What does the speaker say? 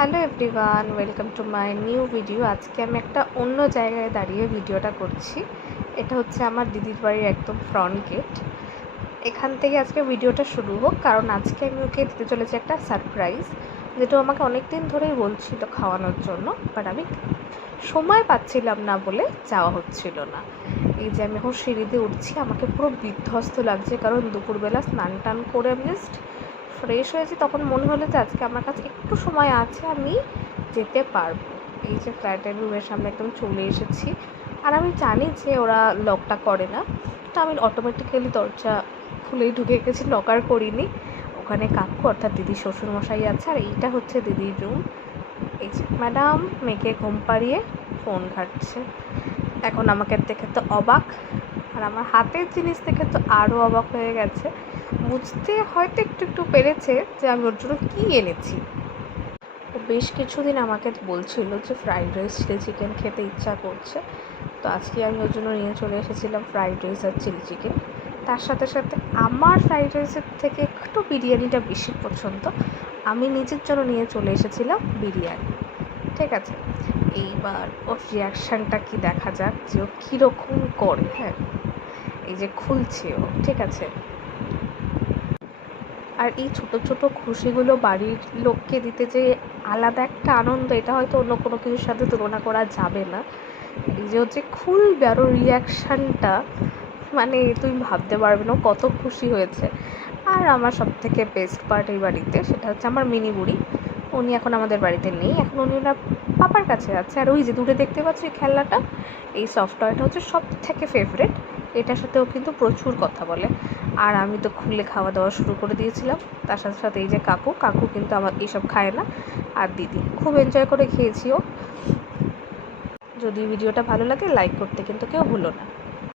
Hello everyone, welcome to my new video. আজকে আমি একটা অন্য জায়গায় দাঁড়িয়ে ভিডিওটা করছি। এটা হচ্ছে আমার দিদির বাড়ির একদম ফ্রন্ট গেট। এখান থেকে আজকে ভিডিওটা শুরু হোক, কারণ আজকে আমি ওকে দিতে চলেছি একটা সারপ্রাইজ, যেটা আমাকে অনেক দিন ধরেই বলছিল খাওয়ানোর জন্য, বাট আমি সময় পাচ্ছিলাম না বলে যাওয়া হচ্ছিল না। এই যে আমি এখন সিঁড়িতে উঠছি, আমাকে পুরো বিধ্বস্ত লাগছে, কারণ দুপুরবেলা স্নান টান করে আমি জাস্ট ফ্রেশ হয়েছি। তখন মনে হলো যে আজকে আমার কাছে একটু সময় আছে, আমি যেতে পারবো। এই যে ফ্ল্যাটের রুমের সামনে একদম চলে এসেছি, আর আমি জানি যে ওরা লকটা করে না, তো আমি অটোমেটিক্যালি দরজা খুলেই ঢুকে গেছি, নকার করিনি। ওখানে কাকু অর্থাৎ দিদির শ্বশুরমশাই আছে, আর এইটা হচ্ছে দিদির রুম। এই যে ম্যাডাম মেয়েকে ঘুম পাড়িয়ে ফোন ঘাঁটছে। এখন আমাকে দেখে তো অবাক, আর আমার হাতের জিনিস দেখে তো আরও অবাক হয়ে গেছে। বুঝতে হয়তো একটু একটু পেরেছে যে আমি ওর জন্য কী এনেছি। ও বেশ কিছুদিন আমাকে বলছিল যে ফ্রাইড রাইস চিলি চিকেন খেতে ইচ্ছা করছে, তো আজকে আমি ওর জন্য নিয়ে চলে এসেছিলাম ফ্রাইড রাইস আর চিলি চিকেন। তার সাথে সাথে আমার ফ্রাইড রাইসের থেকে একটু বিরিয়ানিটা বেশি পছন্দ, আমি নিজের জন্য নিয়ে চলে এসেছিলাম বিরিয়ানি। ঠিক আছে, এইবার ওর রিয়াকশানটা কি দেখা যাক যে ও কীরকম করে। হ্যাঁ, এই যে খুলছে ও, ঠিক আছে। আর এই ছোট ছোট খুশিগুলো বাড়ির লোককে দিতে যে আলাদা একটা আনন্দ, এটা হয়তো অন্য কোনো কিছুর সাথে তুলনা করা যাবে না। এই যে হচ্ছে খুলবে আর ওর রিয়াকশানটা, মানে তুমি ভাবতে পারবে না ও কত খুশি হয়েছে। আর আমার সব থেকে বেস্ট পার্ট এই বাড়িতে, সেটা হচ্ছে আমার মিনি বুড়ি। উনি এখন আমাদের বাড়িতে নেই, এখন উনি ওনার পাপার কাছে আছে। আর ওই যে দূরে দেখতে পাচ্ছি এই খেলনাটা, এই সফট টয়টা হচ্ছে সব থেকে ফেভারিট। এটার সাথেও কিন্তু প্রচুর কথা বলে। আর আমি তো খুলে খাওয়া দাওয়া শুরু করে দিয়েছিলাম। তার সাথে সাথে এই যে কাকু কাকু কিন্তু আমার এইসব খায় না, আর দিদি খুব এনজয় করে খেয়েছিও। যদি ভিডিওটা ভালো লাগে লাইক করতে কিন্তু কেউ ভুলো না।